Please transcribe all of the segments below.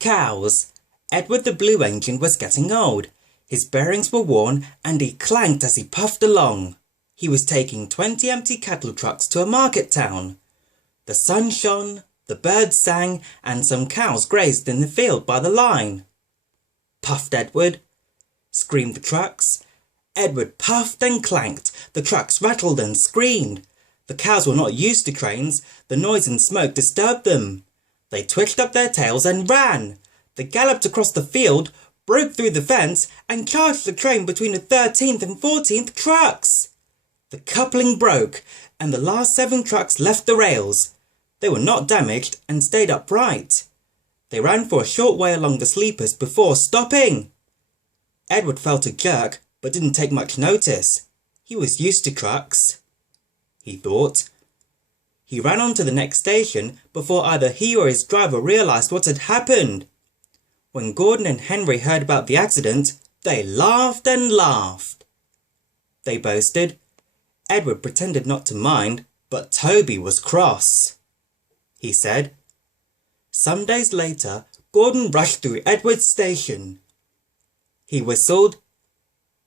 Cows. Edward the Blue Engine was getting old. His bearings were worn and he clanked as he puffed along. He was taking 20 empty cattle trucks to a market town. The sun shone, the birds sang, and some cows grazed in the field by the line. Puffed Edward, screamed the trucks. Edward puffed and clanked. The trucks rattled and screamed. The cows were not used to trains. The noise and smoke disturbed them. They twitched up their tails and ran. They galloped across the field, broke through the fence, and charged the train between the 13th and 14th trucks. The coupling broke, and the last 7 trucks left the rails. They were not damaged and stayed upright. They ran for a short way along the sleepers before stopping. Edward felt a jerk, but didn't take much notice. He was used to trucks, he thought. He ran on to the next station before either he or his driver realised what had happened. When Gordon and Henry heard about the accident, they laughed and laughed. They boasted. Edward pretended not to mind, but Toby was cross. He said. Some days later, Gordon rushed through Edward's station. He whistled.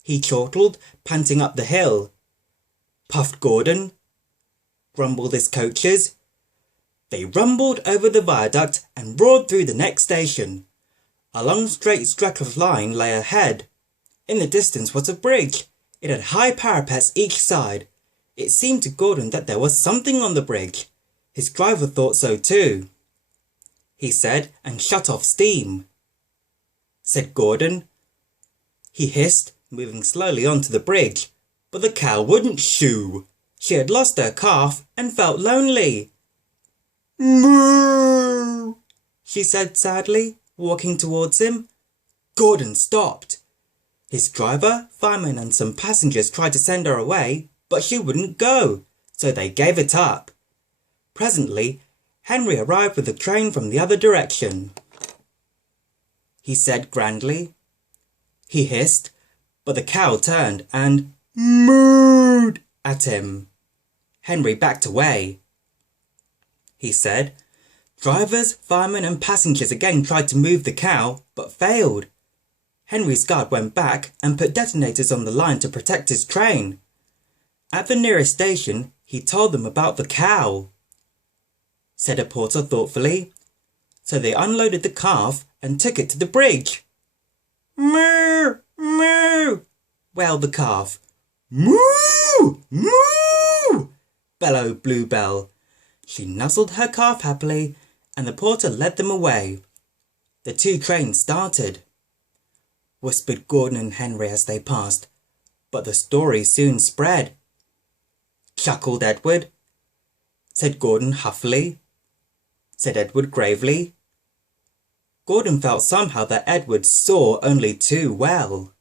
He chortled, panting up the hill. Puffed Gordon. Grumbled his coaches. They rumbled over the viaduct and roared through the next station. A long straight stretch of line lay ahead. In the distance was a bridge. It had high parapets each side. It seemed to Gordon that there was something on the bridge. His driver thought so too. He said, and shut off steam. Said Gordon. He hissed, moving slowly onto the bridge. But the cow wouldn't shoo. She had lost her calf and felt lonely. Moo! She said sadly, walking towards him. Gordon stopped. His driver, fireman and some passengers tried to send her away, but she wouldn't go, so they gave it up. Presently, Henry arrived with the train from the other direction. He said grandly. He hissed, but the cow turned and mooed at him. Henry backed away. He said. Drivers, firemen and passengers again tried to move the cow, but failed. Henry's guard went back and put detonators on the line to protect his train. At the nearest station, he told them about the cow. Said a porter thoughtfully. So they unloaded the calf and took it to the bridge. Moo! Moo! Wailed the calf. Moo! Moo! Bellowed Bluebell. She nuzzled her calf happily, and the porter led them away. The 2 trains started. Whispered Gordon and Henry as they passed, but the story soon spread. Chuckled Edward. Said Gordon huffily. Said Edward gravely. Gordon felt somehow that Edward saw only too well.